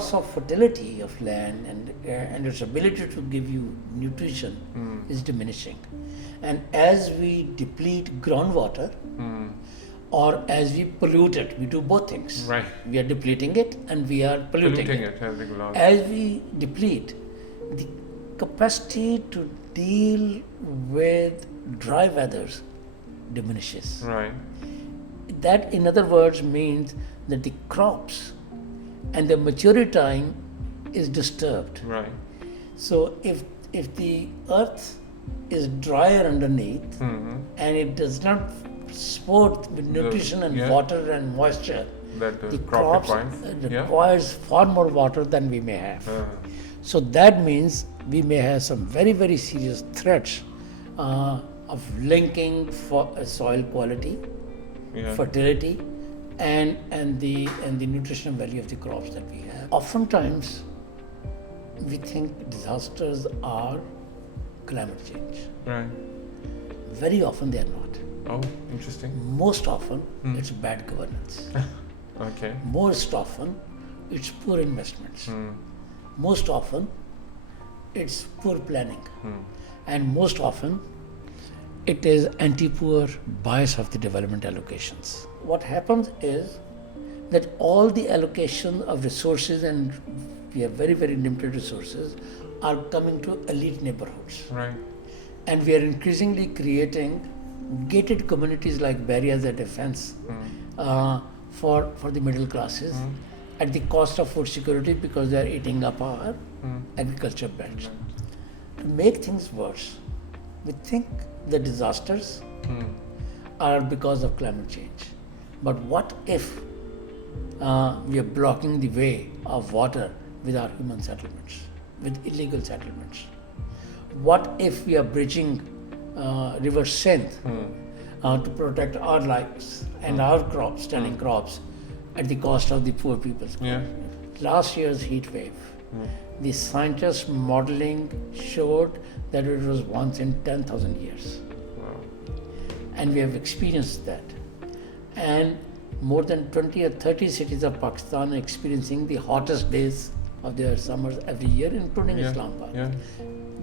loss of fertility of land and its ability to give you nutrition is diminishing. And as we deplete groundwater, or as we pollute it, we do both things. Right. We are depleting it and we are polluting it. As we go along. As we deplete, the capacity to deal with dry weathers diminishes. Right. That, in other words, means that the crops and the maturity time is disturbed. Right. So if the earth is drier underneath and it does not support with nutrition and water and moisture, That the crop crops requires. requires far more water than we may have. So that means we may have some very, very serious threats of linking for soil quality, fertility, and the nutritional value of the crops that we have. Oftentimes, we think disasters are climate change. Right. Very often they are not. Oh, interesting. Most often, it's bad governance. Okay. Most often, it's poor investments. Most often, it's poor planning. And most often, it is anti-poor bias of the development allocations. What happens is that all the allocation of resources, and we have very, very limited resources, are coming to elite neighborhoods. Right. And we are increasingly creating gated communities like barriers and defense for the middle classes at the cost of food security, because they are eating up our agriculture belts. To make things worse, we think the disasters are because of climate change. But what if we are blocking the way of water with our human settlements, with illegal settlements? What if we are bridging River Sindh to protect our lives and our crops, standing crops, at the cost of the poor people's crops? Last year's heat wave, the scientists modeling showed that it was once in 10,000 years. Wow. And we have experienced that. And more than 20 or 30 cities of Pakistan are experiencing the hottest days of their summers every year, including Islamabad. Yeah.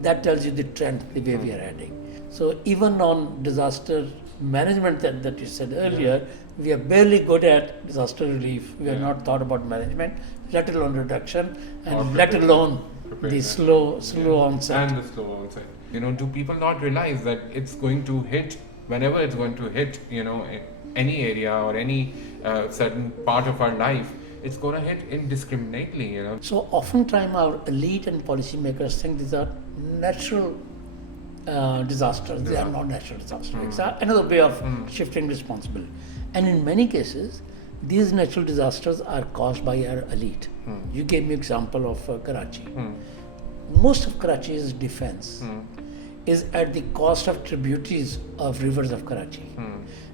That tells you the trend, the way we are heading. So even on disaster management that you said earlier, we are barely good at disaster relief. We have not thought about management, let alone reduction, and let alone the slow onset. And the slow onset. Do people not realize that it's going to hit whenever it's going to hit, any area or any certain part of our life? It's going to hit indiscriminately, So oftentimes our elite and policymakers think these are natural disasters. They are not natural disasters. It's another way of shifting responsibility. And in many cases, these natural disasters are caused by our elite. You gave me example of Karachi. Most of Karachi's defense is at the cost of tributaries of rivers of Karachi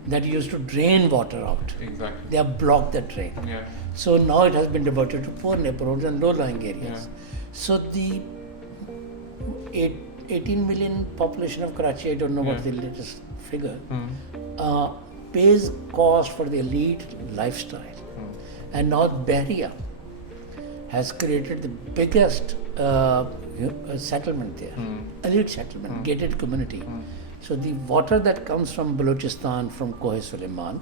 that used to drain water out. Exactly. They have blocked that drain. Yeah. So now it has been diverted to poor neighborhoods and low-lying areas. So the 18 million population of Karachi, I don't know what the latest figure, pays cost for the elite lifestyle. And now Bahria has created the biggest settlement there, elite settlement, gated community. So the water that comes from Balochistan, from Koh Suleiman,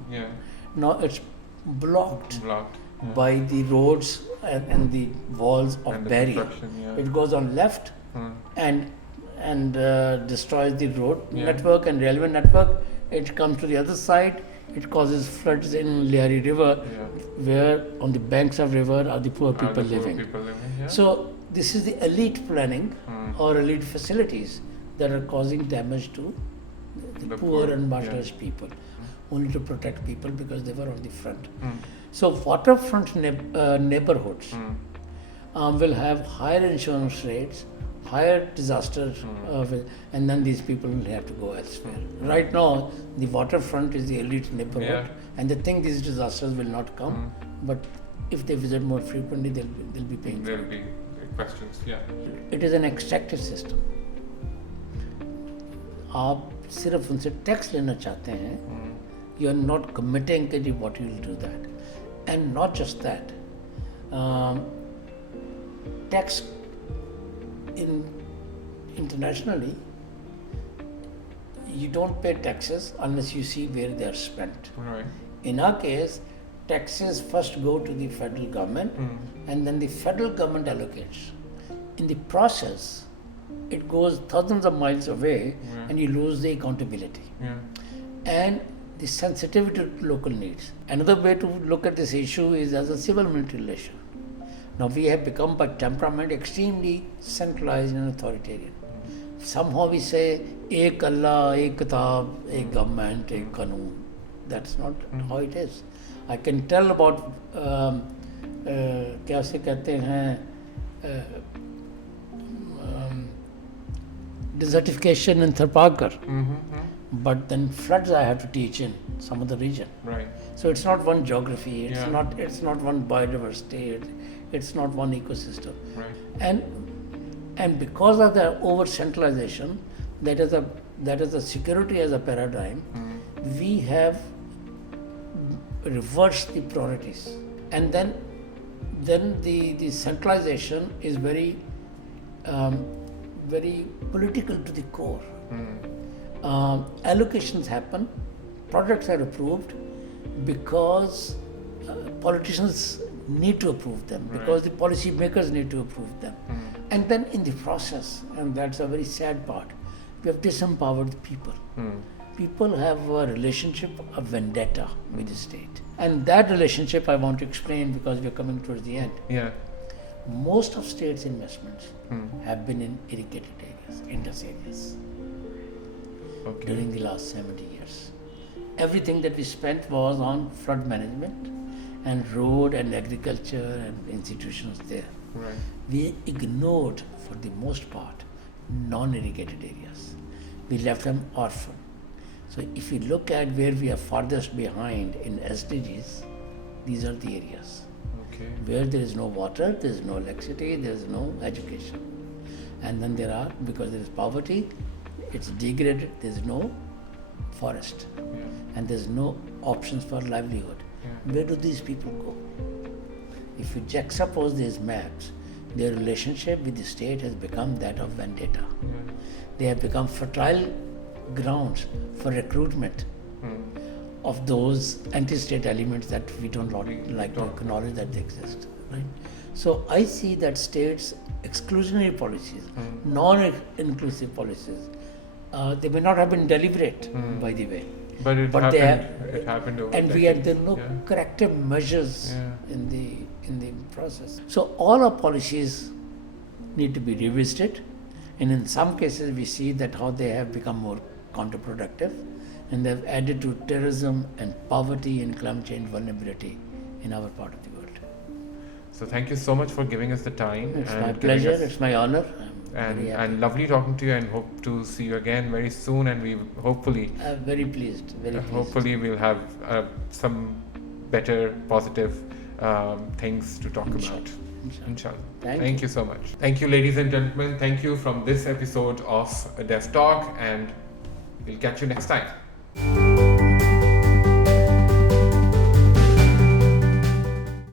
now it's blocked by the roads and the walls of Bahria. It goes on left and destroys the road network and railway network. It comes to the other side. It causes floods in Liari River, where on the banks of river are the poor people living. So this is the elite planning or elite facilities that are causing damage to the poor and marginalized people, only to protect people because they were on the front. So waterfront neighborhoods will have higher insurance rates, higher disaster, and then these people will have to go elsewhere. Right now, the waterfront is the elite neighborhood, and they think these disasters will not come. But if they visit more frequently, they'll be paying. There'll be questions. It is an extractive system. आप सिर्फ उनसे tax लेना चाहते हैं. You are not committing that what you will do that, and not just that. tax internationally, you don't pay taxes unless you see where they are spent. Right. In our case, taxes first go to the federal government and then the federal government allocates. In the process, it goes thousands of miles away and you lose the accountability. Yeah. And the sensitivity to local needs. Another way to look at this issue is as a civil-military relation. Now we have become by temperament extremely centralized and authoritarian. Somehow we say, ek Allah, ek kitab, ek government, ek qanoon. That's not how it is. I can tell about क्या से कहते हैं desertification in Tharparkar. But then floods I have to teach in some other region. Right. So it's not one geography, it's not one biodiversity, it's not one ecosystem. Right. And because of the over centralization, that is a security as a paradigm, we have reversed the priorities. And then the centralization is very very political to the core. Allocations happen, projects are approved because politicians need to approve them, because the policy makers need to approve them. And then in the process, and that's a very sad part, we have disempowered the people. People have a relationship of vendetta with the state. And that relationship I want to explain because we are coming towards the end. Yeah. Most of states' investments have been in irrigated areas, Indus areas. Okay. During the last 70 years. Everything that we spent was on flood management and road and agriculture and institutions there. Right. We ignored, for the most part, non-irrigated areas. We left them orphan. So if you look at where we are farthest behind in SDGs, these are the areas. Okay. Where there is no water, there is no electricity, there is no education. And then there are, because there is poverty, it's degraded, there's no forest, and there's no options for livelihood. Where do these people go? If you juxtapose these maps, their relationship with the state has become that of vendetta. They have become fertile grounds for recruitment of those anti-state elements that we don't like to acknowledge that they exist. Right? So I see that states' exclusionary policies, non-inclusive policies, they may not have been deliberate, by the way. But it happened over and decades. we had no corrective measures in the process. So all our policies need to be revisited, and in some cases we see that how they have become more counterproductive, and they've added to terrorism and poverty and climate change vulnerability in our part of the world. So thank you so much for giving us the time. It's my pleasure. It's my honor. And lovely talking to you, and hope to see you again very soon, and we hopefully very pleased. Hopefully we'll have some better positive things to talk about. Inshallah. Thank you so much. Thank you, ladies and gentlemen. Thank you from this episode of Dev Talk, and we'll catch you next time.